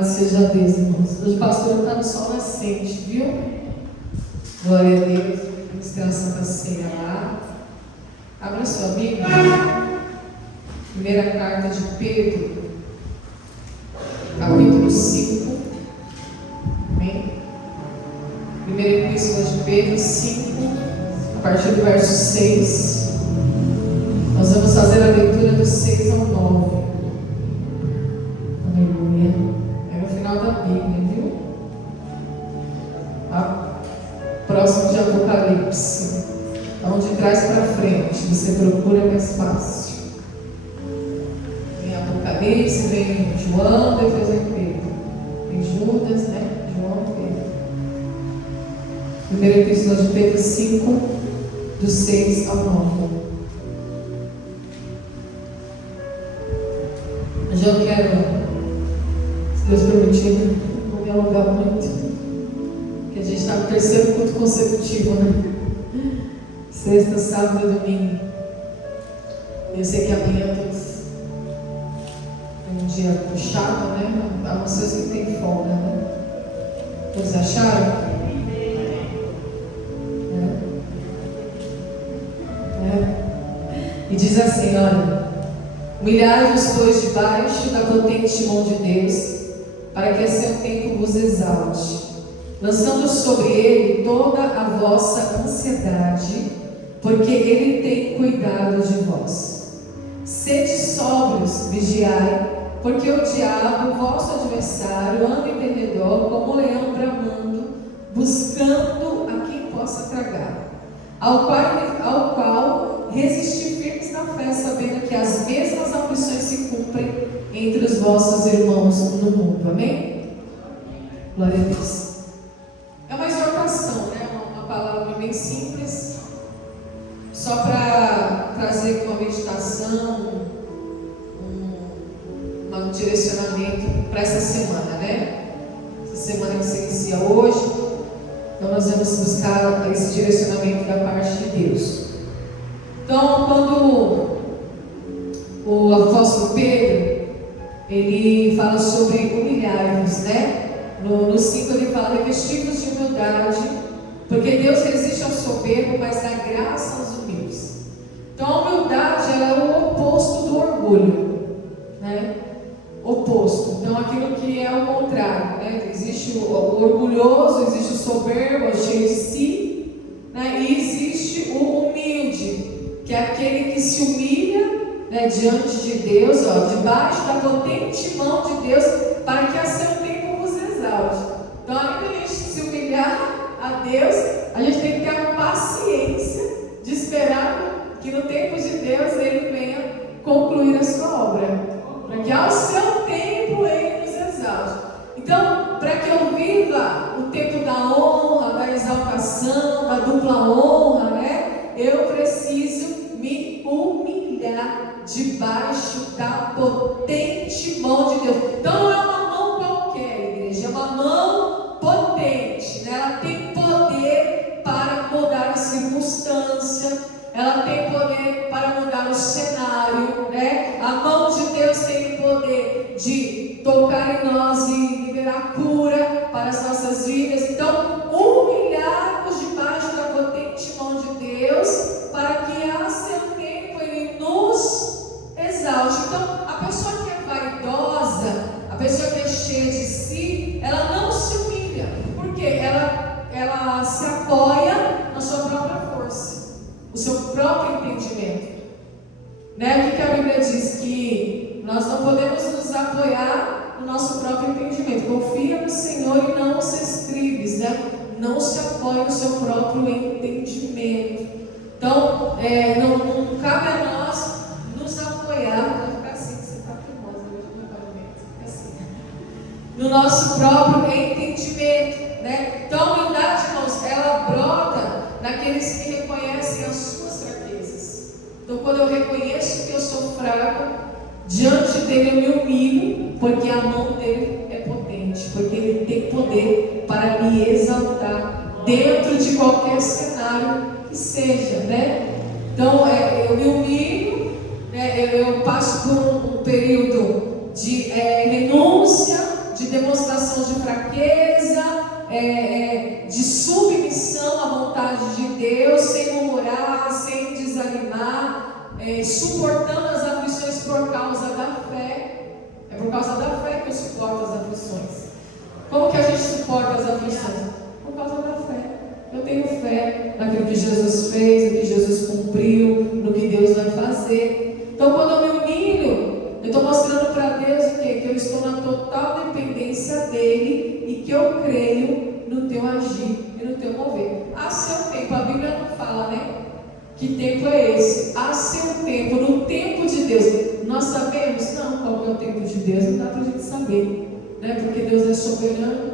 Seja Deus, irmãos. Hoje o pastor está no sol nascente, viu? Glória a Deus. Vamos ter a Santa Ceia lá. Abra sua Bíblia. Primeira carta de Pedro, capítulo 5. Amém? Primeira epístola de Pedro 5, a partir do verso 6. Nós vamos fazer a leitura do 6 ao 9. Aleluia. Da Bíblia, viu? Próximo de Apocalipse, então de trás para frente, você procura, é mais fácil. Vem Apocalipse, vem João, depois vem Pedro, vem Judas, né? João e Pedro. Primeira epístola de Pedro 5, do 6 ao 9. Hoje eu quero, Deus permitindo, não me alongar muito, porque a gente está no terceiro culto consecutivo, né? Sexta, sábado e domingo. Eu sei que amanhã todos tem um dia puxado, né? Há vocês que têm folga, né? Todos acharam? E diz assim, olha: humilhai-vos, pois, debaixo da potente mão de Deus, para que a seu tempo vos exalte, lançando sobre ele toda a vossa ansiedade, porque ele tem cuidado de vós. Sede sóbrios, vigiai, porque o diabo, vosso adversário, anda em derredor como um leão bramando, buscando a quem possa tragar, ao qual resistir firmes na fé, sabendo que as mesmas aflições se cumprem entre os vossos irmãos no mundo. Amém? Glória a Deus. É uma exortação, né? Uma palavra bem simples, só para trazer uma meditação, um direcionamento para essa semana, né? Essa semana que se inicia hoje, então nós vamos buscar esse direcionamento da parte de Deus. Então, quando o apóstolo Pedro ele fala sobre humilhar-vos, né? No 5 ele fala: revestivos de humildade, porque Deus resiste ao soberbo, mas dá graça aos humildes. Então a humildade, ela é o oposto do orgulho, né? Oposto. Então aquilo que é o contrário, né? Existe o orgulhoso, existe o soberbo, o cheio de si, né? E existe o humilde, que é aquele que se humilha, né, diante de Deus, debaixo da potente mão de Deus, para que a seu tempo vos exalte. Então, além de a gente se humilhar a Deus, a gente tem que ter a paciência de esperar que no tempo de Deus Ele venha concluir a sua obra, para que ao seu tempo Ele nos exalte. Então, para que eu viva o tempo da honra, da exaltação, da dupla honra, né, eu preciso me humilhar debaixo da potente mão de Deus. Então não é uma mão qualquer, igreja, é uma mão potente, né? Ela tem poder para mudar a circunstância, ela tem poder para mudar o cenário, né? A mão de Deus tem o poder de tocar em nós e liberar cura para as nossas vidas. Então, humilhar-nos debaixo da potente mão de Deus, para que a seu tempo Ele nos exalte. Então, a pessoa que é vaidosa, a pessoa que é cheia de si, ela não se humilha, porque ela se apoia na sua própria força, o seu próprio entendimento, né? O que a Bíblia diz? Que nós não podemos nos apoiar no nosso próprio entendimento. Confia no Senhor e não os estribes, né? Não se apoie no seu próprio entendimento. Então, não cabe a nós nos apoiar, vai ficar assim, você está cremosa hoje no pagamento, fica assim, no nosso próprio entendimento, né? Então a humildade, irmãos, ela brota naqueles que reconhecem as suas fraquezas. Então, quando eu reconheço que eu sou fraco, diante dele eu me humilho, porque a mão dele é potente, porque ele tem poder para me exaltar dentro de qualquer cenário que seja, né? Então eu me humilho, né? Eu passo por um período de renúncia, de demonstração de fraqueza, de submissão à vontade de Deus, sem murmurar, sem desanimar, suportando as aflições por causa da fé. É por causa da fé que eu suporto as aflições. Como que a gente suporta as aflições? Por causa da fé. Eu tenho fé naquilo que Jesus fez, no que Jesus cumpriu, no que Deus vai fazer. Então, quando eu me humilho, eu estou mostrando para Deus o quê? Que eu estou na total dependência dEle e que eu creio no teu agir e no teu mover. Há seu tempo, a Bíblia não fala, né? Que tempo é esse? Há seu tempo, no tempo de Deus. Nós sabemos? Não, qual é o tempo de Deus? Não dá para a gente saber, né? Porque Deus é soberano,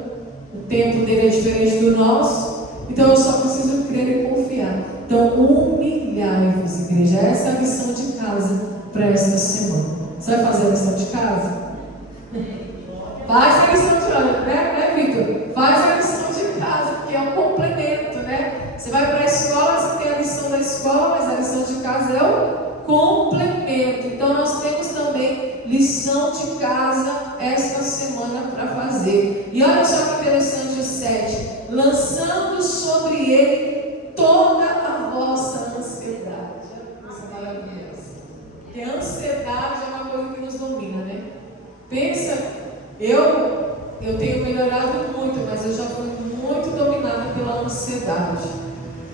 o tempo dele é diferente do nosso, então eu só preciso crer e confiar. Então, humilhai-vos, igreja. Essa é a lição de casa para esta semana. Você vai fazer a lição de casa? Faz a lição de casa, né, Vitor? Faz a lição de casa, porque é um complemento, né? Você vai para a escola, você tem a lição da escola, mas a lição de casa é o complemento. Então, nós temos também lição de casa esta semana para fazer. E olha só que interessante o 7. Lançando sobre ele toda a vossa ansiedade. Isso é maravilhoso. Porque a ansiedade é uma coisa que nos domina, né? Pensa, eu tenho melhorado muito, mas eu já fui muito dominada pela ansiedade.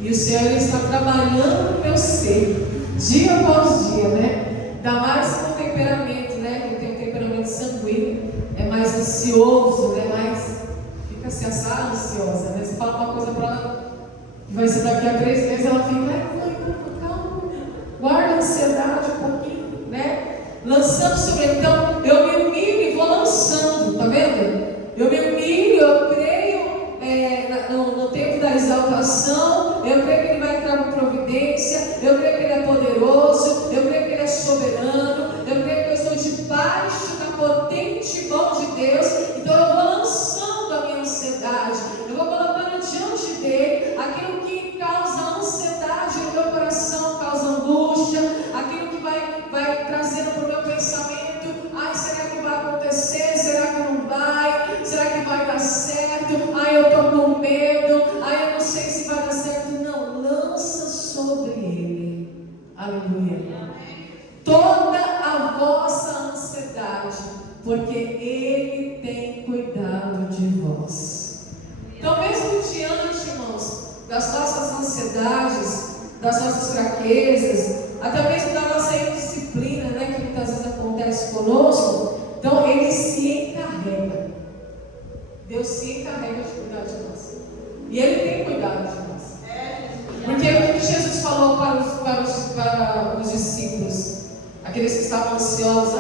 E o Senhor está trabalhando no meu ser, dia após dia, né? Ainda mais com o temperamento, né? Eu tenho um temperamento sanguíneo, é mais ansioso, né? Fica assim, ansiosa, né? Você fala uma coisa para ela, que vai ser daqui a 3 meses, ela fica, calma, guarda a ansiedade um pouquinho, né? Lançando sobre ele. Então, eu me humilho e vou lançando, tá vendo? Eu me humilho, eu creio no tempo da exaltação, eu creio que ele vai entrar com providência, eu creio que ele é poderoso, eu creio que ele é soberano, eu creio que eu estou debaixo da potente mão de Deus. Então eu vou lançando a minha ansiedade, eu vou colocando diante dele aquilo que causa ansiedade no meu coração, causa angústia, aquilo que vai trazendo para o meu pensamento. Ai, será que vai acontecer? Será que não vai? Será que vai dar certo? Ai, eu estou com medo. Ai, eu não sei se vai dar certo. Não, lança sobre ele. Aleluia. Toda a vossa ansiedade, porque ele tem cuidado de vós. Então, mesmo diante, irmãos, das nossas ansiedades, das nossas fraquezas, até mesmo da nossa indisciplina, né, que muitas vezes acontece conosco, então ele se encarrega. Deus se encarrega de cuidar de nós. E ele tem cuidado de nós. Porque o que Jesus falou para os discípulos, aqueles que estavam ansiosos,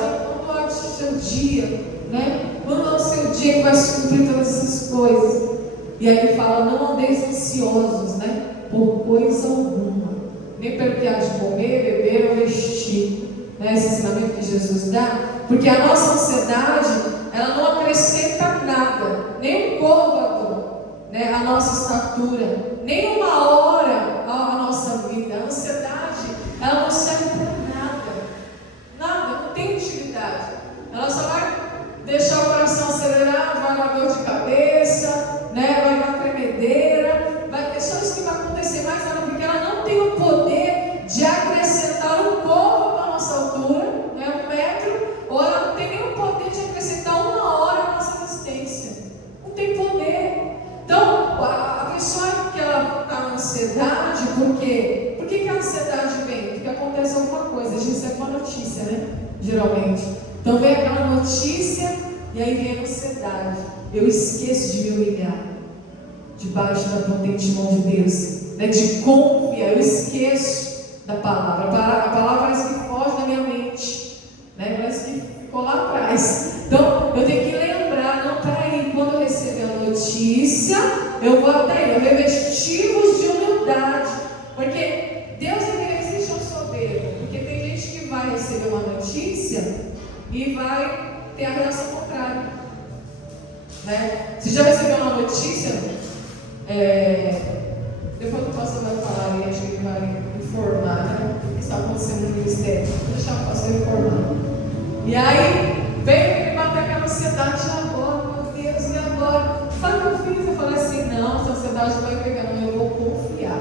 quando é o seu dia, né? Quando é o seu dia que vai se cumprir todas essas coisas? E aí ele fala, não andeis ansiosos, né? Por coisa alguma, nem pelo que há de comer, beber ou vestir, né? Esse ensinamento que Jesus dá, porque a nossa ansiedade, ela não acrescenta nada, nem um côvado, né? A nossa estatura, nem uma hora à nossa vida. A ansiedade, ela não serve para nada, não tem utilidade. Ela só vai deixar o coração acelerado, vai dar dor de cabeça, né? Vai dar tremedeira. É só isso que vai acontecer, mais nada, porque ela não tem o poder de acrescentar um côvado à nossa altura, né, 1 metro, ou ela não tem nem o poder de acrescentar 1 hora à nossa existência. Não tem poder. Então, a pessoa que ela está na ansiedade, por quê? Por que a ansiedade vem? Porque acontece alguma coisa, a gente recebe uma notícia, né? Geralmente. Então vem aquela notícia e aí vem a ansiedade. Eu esqueço de me humilhar debaixo da potente mão de Deus, né? De confiar, eu esqueço da palavra. A palavra parece que foge da minha mente, né? Parece que ficou lá atrás. Então eu tenho que lembrar, não, peraí, quando eu receber a notícia, eu vou até aí, eu revesti-vos de humildade, porque Deus ele existe ao soberbo, porque tem gente que vai receber uma notícia e vai ter a reação contrária, né? Você já recebeu uma notícia? Depois o pastor vai falar e acho que ele vai informar, né? O que está acontecendo no ministério. Vou deixar o pastor informar. E aí, veio ele bater aquela ansiedade agora, meu ansiedade vai pegando, eu vou confiar.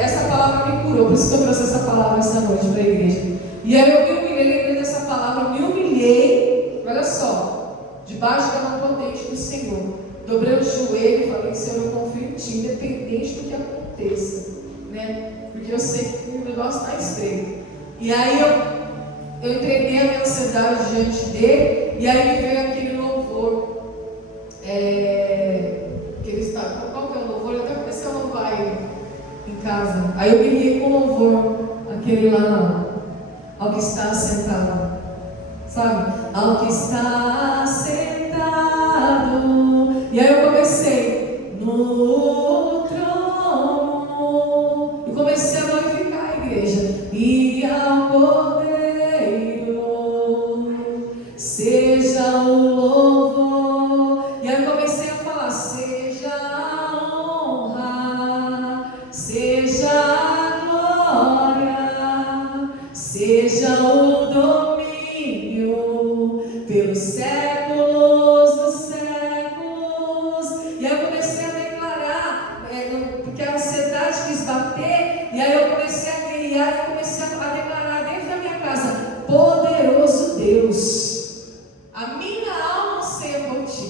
Essa palavra me curou, por isso que eu trouxe essa palavra essa noite para a igreja. E aí eu me humilhei, lembrei dessa palavra, me humilhei, olha só, debaixo da mão potente do Senhor. Dobrei o joelho e falei, Senhor, eu confio em Ti, independente do que aconteça, né? Porque eu sei que o negócio está estreito. E aí eu entreguei a minha ansiedade diante dele, e aí me veio aquele louvor. Que ele está, qual que é o louvor? Eu até comecei a louvar ele em casa. Aí eu peguei com o louvor, aquele lá, ao que está sentado, sabe? Ao que está sentado. E aí eu comecei no trono e comecei a glorificar a igreja. E ao Cordeiro seja o louvor. E aí eu comecei a falar, seja a honra, seja a glória, seja o domínio pelos séculos dos séculos. E aí eu comecei a declarar, porque a ansiedade quis bater, e aí eu comecei a criar, e comecei a declarar dentro da minha casa, poderoso Deus, a minha alma anseia por Ti,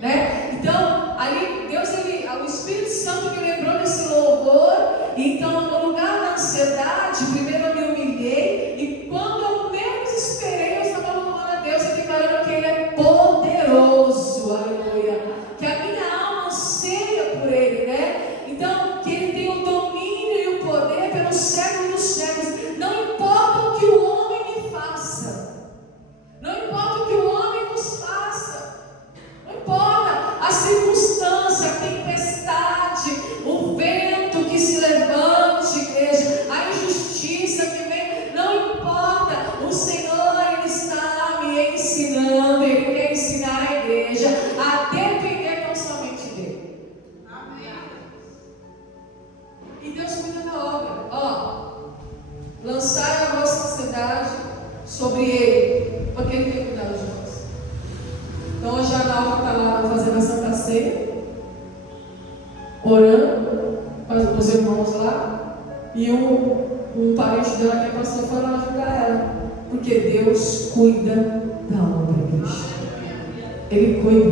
né? Então, ali Deus, o Espírito Santo me lembrou desse louvor. Então, no lugar da ansiedade, primeiro eu me humilhei, e quando eu menos esperei, eu estava louvando a Deus e declarando que Ele é poderoso, aleluia, que a minha alma anseia por Ele, né? Então, que Ele tem o domínio e o poder pelos séculos dos séculos. Não importa o que o homem me faça, não importa o que o homem nos faça, não importa a circunstância, a tempestade, o vento que se levante, igreja, a injustiça que vem, não importa, o Senhor, Ele está me ensinando, Ele quer ensinar a igreja a depender tão somente dEle. Amém. E Deus cuida da obra. Lançai a vossa ansiedade sobre Ele, porque Ele tem cuidado de nós. Então hoje a Nalva está lá fazendo a Santa Ceia, orando com os irmãos lá, e um parente dela que é pastor foi lá ajudar ela, porque Deus cuida da obra, igreja. Ele cuida.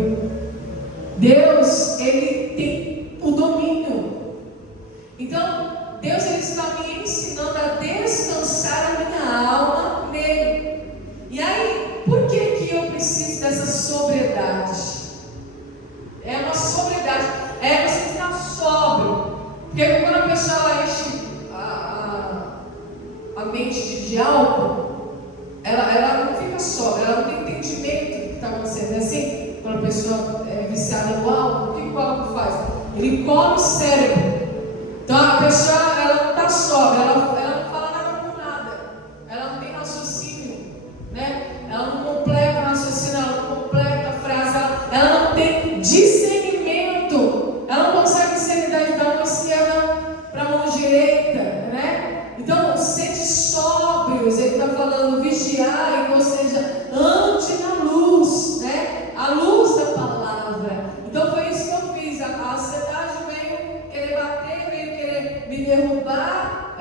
Deus, Ele tem o domínio. Então, Deus, Ele está me ensinando a descansar a minha alma nele. E aí, por que eu preciso dessa sobriedade? É uma sobriedade, você ficar sóbrio. Porque quando a pessoa enche a mente de álcool, ela não fica sóbria, ela não tem entendimento do que está acontecendo. É assim, quando a pessoa é viciada no álcool, o que o álcool faz? Ele come o cérebro. Então a pessoa, ela não está sóbria, ela não fala nada com nada, ela não tem raciocínio, né? Ela não completa raciocínio, ela não completa a frase, ela não tem discernimento, ela não consegue discernir da mão esquerda para a mão direita, né? Então, sede sóbrios, ele está falando, vigiai, ou seja, ande na luz, né? A luz da palavra. Então foi isso que eu fiz, a ansiedade veio querer bater, veio querer me derrubar,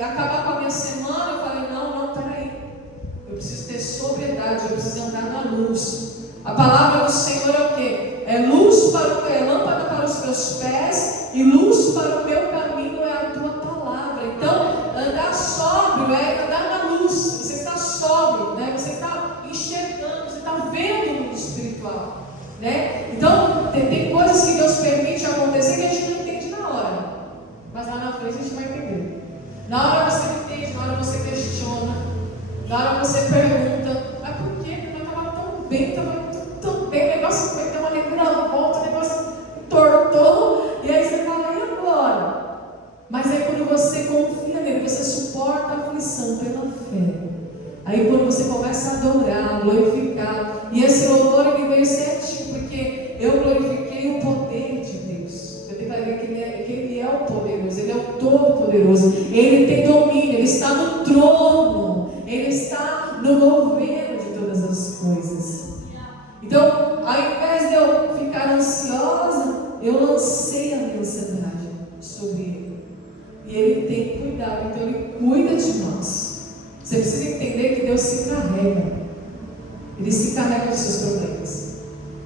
acabar com a minha semana. Eu falei, não, peraí. Eu preciso ter sobriedade, eu preciso andar na luz. A palavra do Senhor é o quê? É luz para o pé, lâmpada para os meus pés e luz para o meu caminho é a tua palavra. Então, andar sóbrio é andar na luz. Você está sóbrio, né? Você está enxergando, você está vendo o mundo espiritual, né? Então, tem coisas que Deus permite acontecer que a gente não entende na hora, mas lá na frente a gente vai entender. Na hora você não entende, na hora você questiona, na hora você pergunta, mas por quê? Porque eu estava tão bem, tão bem, o negócio foi ter uma reviravolta, o negócio entortou, e aí você fala, e agora? Mas aí quando você confia nele, você suporta a aflição pela fé. Aí quando você começa a adorar, glorificar, e esse louvor ele veio certinho, porque eu glorifiquei o poder de Deus. Eu declarei que ele é o poderoso, Ele é o todo-poderoso, Ele tem domínio, Ele está no trono, Ele está no governo de todas as coisas. Então, ao invés de eu ficar ansiosa, eu lancei a minha ansiedade sobre Ele. E Ele tem cuidado, então Ele cuida de nós. Você precisa entender que Deus se carrega. Ele se carrega dos seus problemas.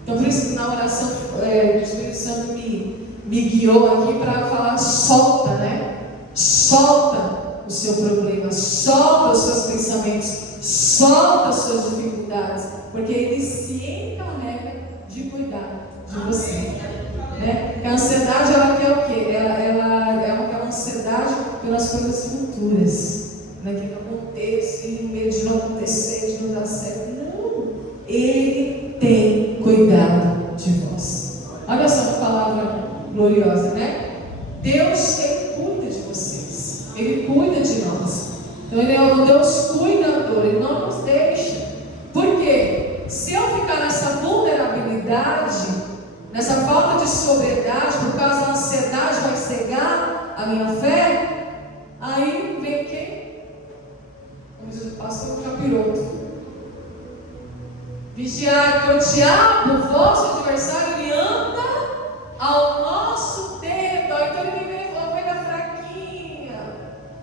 Então, por isso que na oração, o Espírito Santo me guiou aqui para falar: solta, né? Solta o seu problema, solta os seus pensamentos, solta as suas dificuldades, porque Ele se encarrega de cuidar de você. Né? A ansiedade, ela quer o quê? Ela é uma ansiedade pelas coisas futuras, né? Que não aconteça, medo de não acontecer, de não dar certo. Não, Ele tem cuidado de vós. Olha só uma palavra gloriosa, né? Deus, Ele cuida de vocês, Ele cuida de nós. Então Ele é um Deus cuidador, Ele não nos deixa. Por quê? Se eu ficar nessa vulnerabilidade, nessa falta de sobriedade, por causa da ansiedade vai cegar a minha fé, aí vem quem? Como diz o pastor Capiroto: vigiar que o diabo, o vosso adversário, ele anda ao nosso derredor. Então ele vem uma ovelha fraquinha,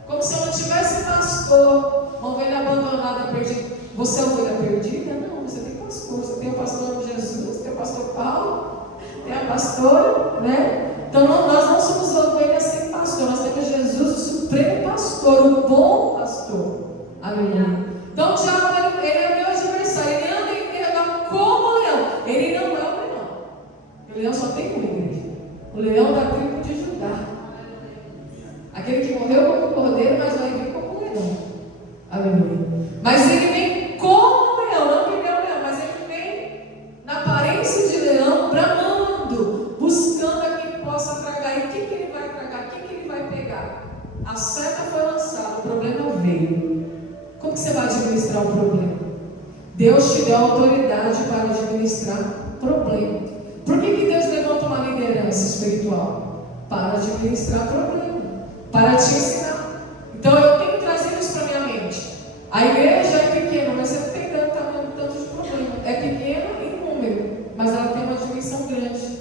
como se eu não tivesse pastor, uma ovelha abandonada, perdida. Você é ovelha perdida? Não, você tem pastor. Você tem o pastor Jesus, tem o pastor Paulo, tem a pastora, né? Então nós não somos ovelhas sem pastor, nós temos Jesus, o supremo pastor, o bom pastor. Aleluia. Então o diabo, ele é meu adversário, ele anda em derredor como o leão. Ele não é o leão. O leão só tem uma igreja. O leão da tribo de Judá. Aquele que morreu como cordeiro, mas vai vir como leão. Aleluia. Mas ele vem como leão, não que ele é um leão, mas ele vem na aparência de leão, bramando, buscando a quem possa tragar. E o que ele vai tragar? O que ele vai pegar? A seta foi lançada, o problema veio. Como que você vai administrar o problema? Deus te deu autoridade para administrar o problema. Por que Deus levanta uma liderança espiritual? Para administrar o problema, para te ensinar. Então eu tenho trazido isso para minha mente. A igreja é pequena, mas você não tem tanto de problema. É pequena em número, mas ela tem uma dimensão grande.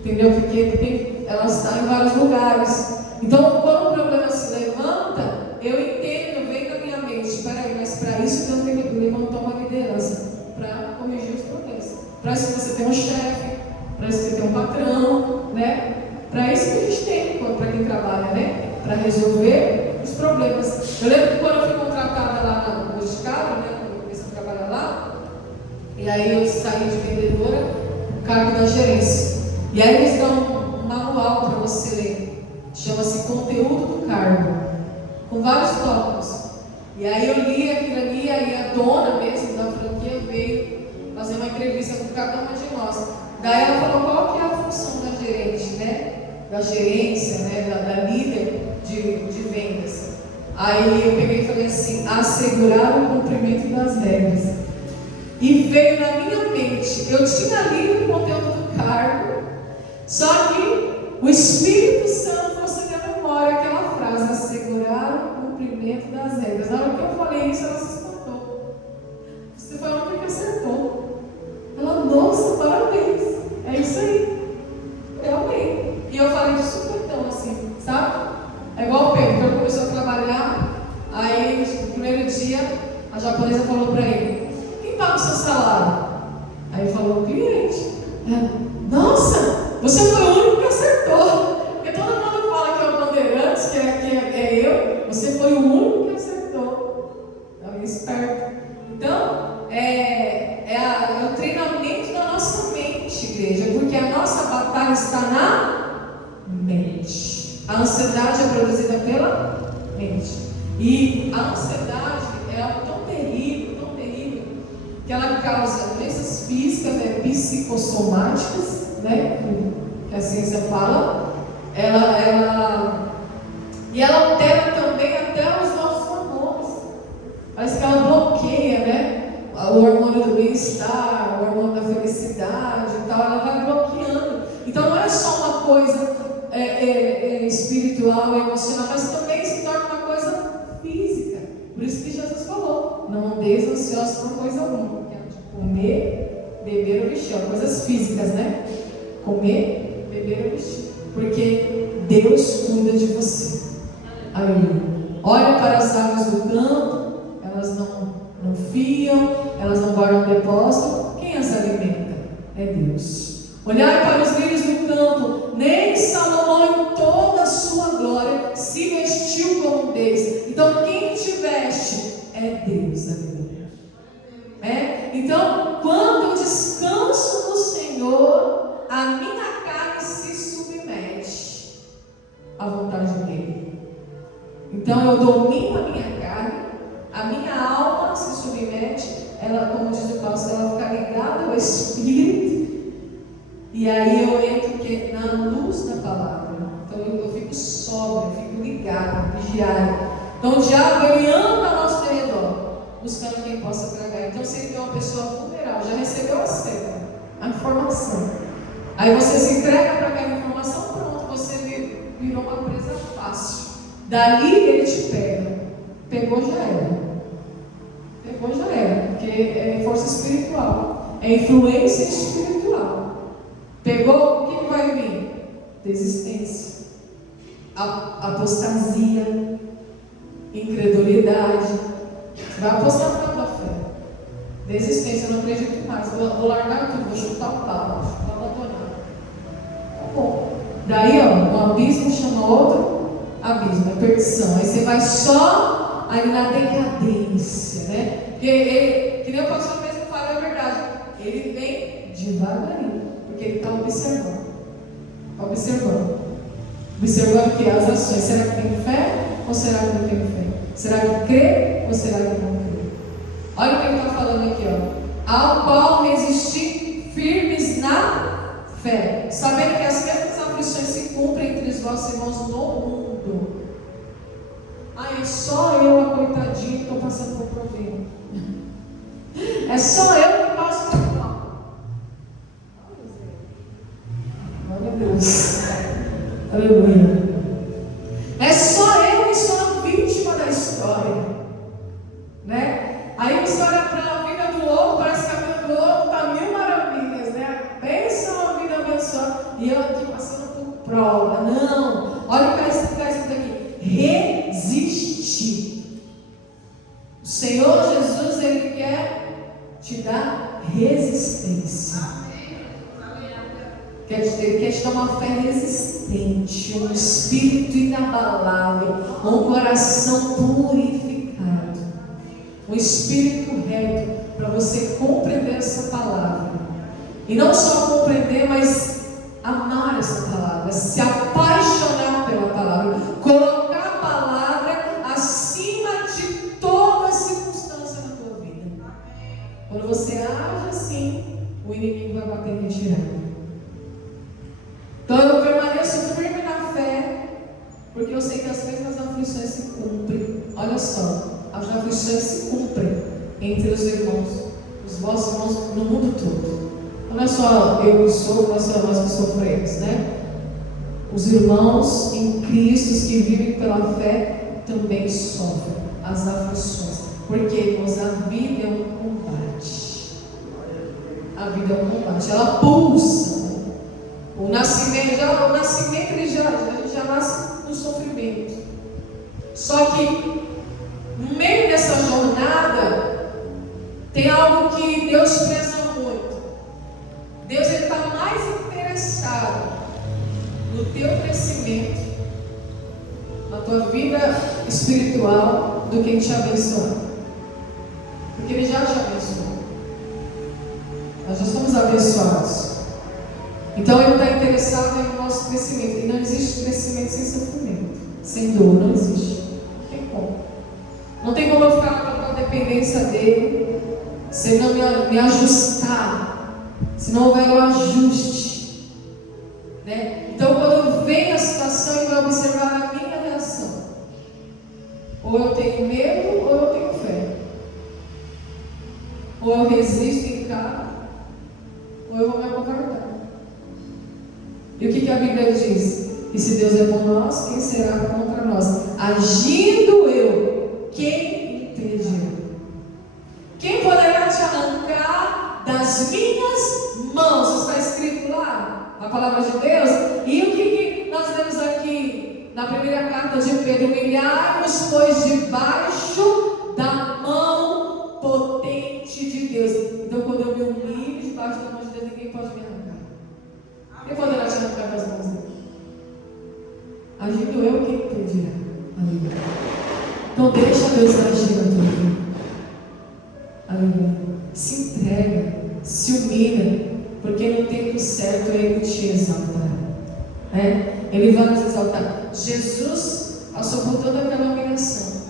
Entendeu? Porque ela está em vários lugares. Então, quando o problema se levanta, eu entendo, vem na minha mente: peraí, mas para isso Deus levantou uma liderança para corrigir os problemas. Para isso que você tem um chefe, para isso que você tem um patrão, né? Para isso que a gente tem, para quem trabalha, né? Para resolver os problemas. Eu lembro que quando eu fui contratada lá no Escada, né? Quando eu comecei a trabalhar lá, e aí eu saí de vendedora, o cargo da gerência. E aí eles dão um manual para você ler, chama-se Conteúdo do Cargo, com vários tópicos. E aí eu li aquilo ali, aí a dona mesmo da franquia veio fazer uma entrevista com cada uma de nós. Daí ela falou qual que é a função da gerente, né? Da gerência, né? Da líder de vendas. Aí eu peguei e falei assim: assegurar o cumprimento das regras. E veio na minha mente, eu tinha lido o conteúdo do cargo, só que o Espírito Santo trouxe na memória aquela frase: assegurar o cumprimento das regras. Na hora que eu falei isso, ela se espantou. Você foi a única que acertou. Ela: nossa, parabéns. É isso aí. Eu amei. E eu falei de supetão assim, sabe? É igual o Pedro, quando começou a trabalhar, aí no primeiro dia a japonesa falou para ele: quem paga o seu salário? Aí ele falou: o cliente. Nossa, você foi o único que acertou. Porque todo mundo fala que é o Bandeirantes, que é eu. Você foi o único que acertou. Estava esperto. Então, é o treinamento da nossa mente, igreja. Porque a nossa batalha está na mente. A ansiedade é produzida pela mente. E a ansiedade é algo tão terrível, que ela causa doenças físicas, né, psicossomáticas, né, que a ciência fala. E ela altera também até os nossos hormônios. Parece que ela bloqueia, né, o hormônio do bem-estar, o hormônio da felicidade e tal. Ela vai bloqueando. Então não é só uma coisa espiritual, emocional, mas também se torna uma coisa física. Por isso que Jesus falou: não andeis ansiosos por coisa alguma. Comer, beber ou vestir, coisas físicas, né? Comer, beber e vestir. Porque Deus cuida de você. Aleluia. Olha para as aves do campo, elas não fiam, elas não guardam depósito. Quem as alimenta? É Deus. Olhar para os lírios do campo, nem Salomão em toda a sua glória se vestiu como um deles. Então quem te veste é Deus. Aleluia. Então quando eu descanso no Senhor, a minha carne se submete à vontade dele. Então eu domino a minha carne, a minha alma se submete, ela, como diz o pastor, ela fica ligada ao Espírito, e aí eu entro na luz da palavra. Então eu fico sóbrio, eu fico ligado, vigiado. Então o diabo, ele anda ao nosso redor, buscando quem possa tragar. Então se ele tem uma pessoa vulnerável, já recebeu a informação, aí você se entrega para aquela informação, pronto, você virou uma presa fácil. Dali ele te pega. Pegou, já era. Pegou, já era. Porque é força espiritual. É influência espiritual. Pegou, o que vai vir? Desistência. Apostasia. Incredulidade. Você vai apostar para a fé. Desistência, eu não acredito mais. Vou largar tudo, vou chutar o pau, vou abandonar. Tá bom. Daí, um abismo chama outro abismo, é perdição. Aí você vai só ali na decadência, né? Porque ele, que nem o pastor mesmo fala, é verdade. Ele vem devagarinho, porque ele está observando. Está observando. Observando que as ações, será que tem fé ou será que não tem fé? Será que crê ou será que não crê? Olha o que ele está falando aqui, ao qual resistir firmes na fé, sabendo que as mesmas aflições se cumprem entre os vossos irmãos no mundo. É só eu, a coitadinha, que estou passando por problema. É só eu que passo por problema. Glória a Deus. Aleluia. É só eu que sou a vítima da história, né? Aí você olha para a vida do outro, parece que a vida do outro está mil maravilhas, né? Pensa uma vida abençoada e eu aqui passando por prova. Não, olha o que está escrito aqui: resistir. O Senhor Jesus, Ele quer te dar resistência. Ele quer te dar uma fé resistente, um espírito inabalável, um coração purificado, um espírito reto, para você compreender essa palavra. E não só compreender, mas amar essa palavra, se apaixonar pela palavra, colocar a palavra acima de toda circunstância na tua vida. Quando você age assim, o inimigo vai bater em retirada. Então eu permaneço firme na fé, porque eu sei que as mesmas aflições se cumprem. Olha só, as aflições se cumprem entre os irmãos, os vossos irmãos no mundo todo. Não é só eu que sou, não é só nós que sofremos, né? Os irmãos em Cristo que vivem pela fé também sofrem as aflições. Porque, irmãos, a vida é um combate. A vida é um combate, ela pulsa. O nascimento, a gente já nasce no sofrimento. Só que no meio dessa jornada tem algo que Deus preza muito. Deus está mais interessado no teu crescimento, na tua vida espiritual, do que em te abençoar. Porque Ele já te abençoou. Nós já somos abençoados. Então Ele está interessado em nosso crescimento. E não existe crescimento sem sofrimento, sem dor, não existe. Não tem como. Não tem como eu ficar na total dependência dEle, se não me ajustar, se não houver o ajuste, né? Então quando vem a situação, Ele vai observar a minha reação. Ou eu tenho medo, ou eu tenho fé. Ou eu resisto e encaro, ou eu vou me acovardar. E o que a Bíblia diz? E se Deus é por nós, quem será contra nós? Agindo eu, quem impedirá? Quem poderá te arrancar das minhas mãos? Está escrito lá. na palavra de Deus. E o que nós lemos aqui na primeira carta de Pedro? Humilhai-vos, pois, debaixo da mão potente de Deus. Então, quando eu me humilho debaixo da mão de Deus, ninguém pode me arrancar. Quem poderá te arrancar com as mãos dele? Agindo eu, quem impedirá? Aleluia. Então, deixa Deus agir na tua vida. Aleluia. Se entrega, se humilha, porque no tempo certo Ele te exaltará. Ele vai nos exaltar. Jesus passou por toda aquela humilhação,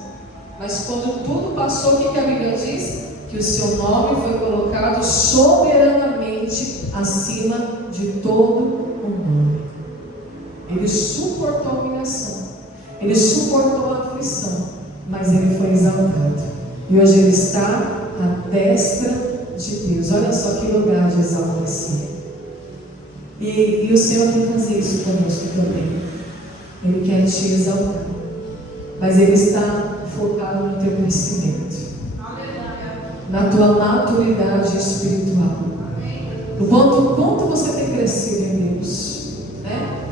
mas quando tudo passou, o que a Bíblia diz? Que o seu nome foi colocado soberanamente acima de todo o nome. Ele suportou a humilhação, ele suportou a aflição, mas ele foi exaltado. E hoje ele está à destra de Deus. Olha só que lugar de exaltação. E o Senhor quer fazer isso conosco também. Ele quer te exaltar, mas Ele está focado no teu crescimento, na tua maturidade espiritual, no quanto você tem crescido em Deus, né?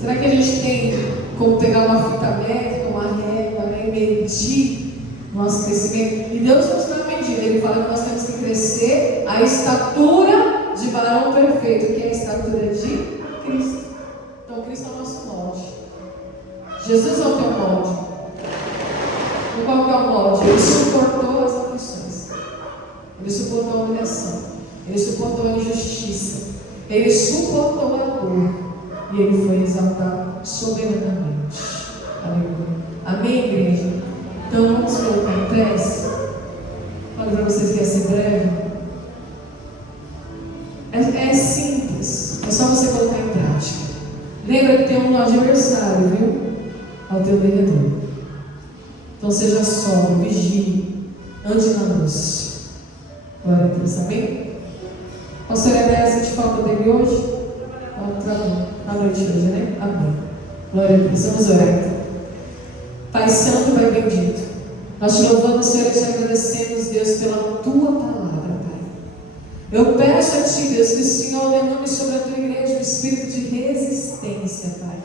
Será que a gente tem como pegar uma fita métrica, uma régua, né, e medir nosso crescimento? E Deus nos dá medida. Ele fala que nós temos que crescer a estatura de varão perfeito, que é a estatura de Cristo. Então Cristo é o nosso molde. Jesus é o teu molde. E qual que é o molde? Ele suportou as aflições, ele suportou a humilhação, ele suportou a injustiça, ele suportou a dor, e ele foi exaltado soberanamente. Aleluia. Amém, igreja? Então vamos colocar em prece. Falo para vocês que ia ser breve. É simples, é só você colocar em prática. Lembra que tem um adversário, viu? Ao teu derredor. Então seja sóbrio, vigie, ande na luz. Glória a Deus, amém? Pastor Enéas, sente falta dele hoje? À noite hoje, né? Amém. Glória a Deus, vamos orar então. Pai Santo, Pai bendito, nós te louvamos, Senhor, e te agradecemos, Deus, pela tua palavra, Pai. Eu peço a Ti, Deus, que o Senhor derrame sobre a tua igreja um espírito de resistência, Pai.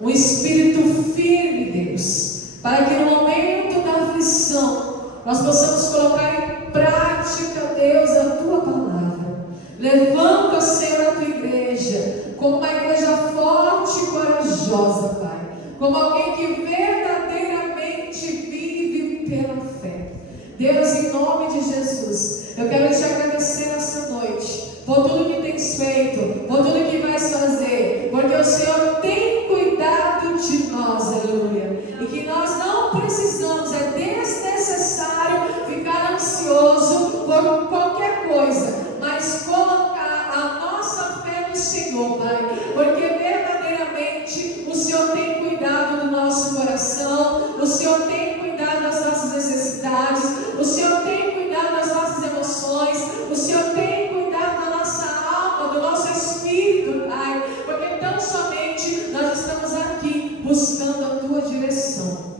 Um espírito firme, Deus, para que no momento da aflição nós possamos colocar em prática, Deus, a tua palavra. Levanta, Senhor, a tua igreja como uma igreja forte e corajosa, Pai, como alguém que verdadeiramente vive pela fé. Deus, em nome de Jesus, eu quero te agradecer nessa noite por tudo que tens feito, por tudo que vais fazer, porque o Senhor tem cuidado de nós, aleluia, e que nós não precisamos, é desnecessário ficar ansioso por qualquer coisa, mas colocar a nossa fé no Senhor, Pai, porque verdadeiramente o Senhor tem cuidado do nosso coração, o Senhor tem cuidado das nossas necessidades, o Senhor tem cuidado das nossas emoções, o Senhor tem cuidado da nossa alma, do nosso espírito, Pai, porque tão somente nós estamos aqui buscando a tua direção.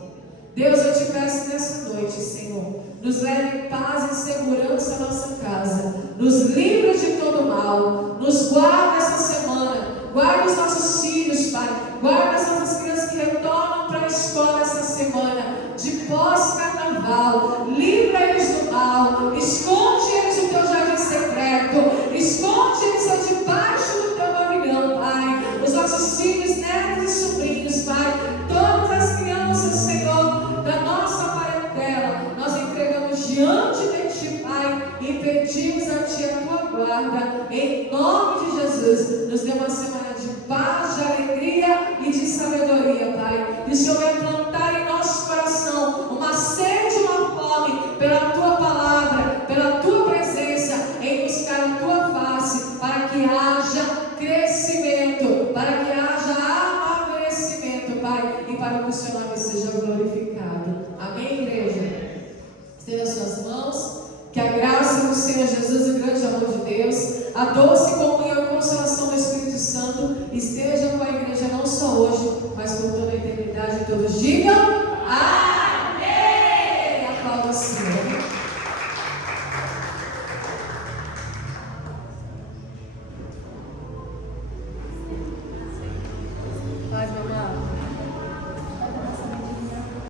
Deus, eu te peço nessa noite, Senhor, nos leve em paz e segurança à nossa casa, nos livra de todo mal, nos guarda essa semana, guarda os nossos filhos, Pai, guarda as nossas crianças que retornam para a escola essa semana, de pós-carnaval, livra eles do mal, esconde eles no teu jardim secreto, esconde eles debaixo do teu pavilhão, Pai, os nossos filhos, netos e sobrinhos, Pai, todas as crianças, Senhor, da nossa parentela, nós entregamos diante de Ti, Pai, e pedimos a Ti a Tua guarda, em nome de Jesus. Nos dê uma semana de paz, de alegria e de sabedoria, Pai, e o Senhor vai plantar em nosso coração uma sede e uma fome pela Tua palavra, pela Tua presença, em buscar a Tua face, para que haja crescimento, para que haja amadurecimento, Pai, e para que o Seu nome seja glorificado. Amém, igreja? Estenda as suas mãos, que a graça do Senhor Jesus, o grande amor de Deus, a doce comunhão e consolação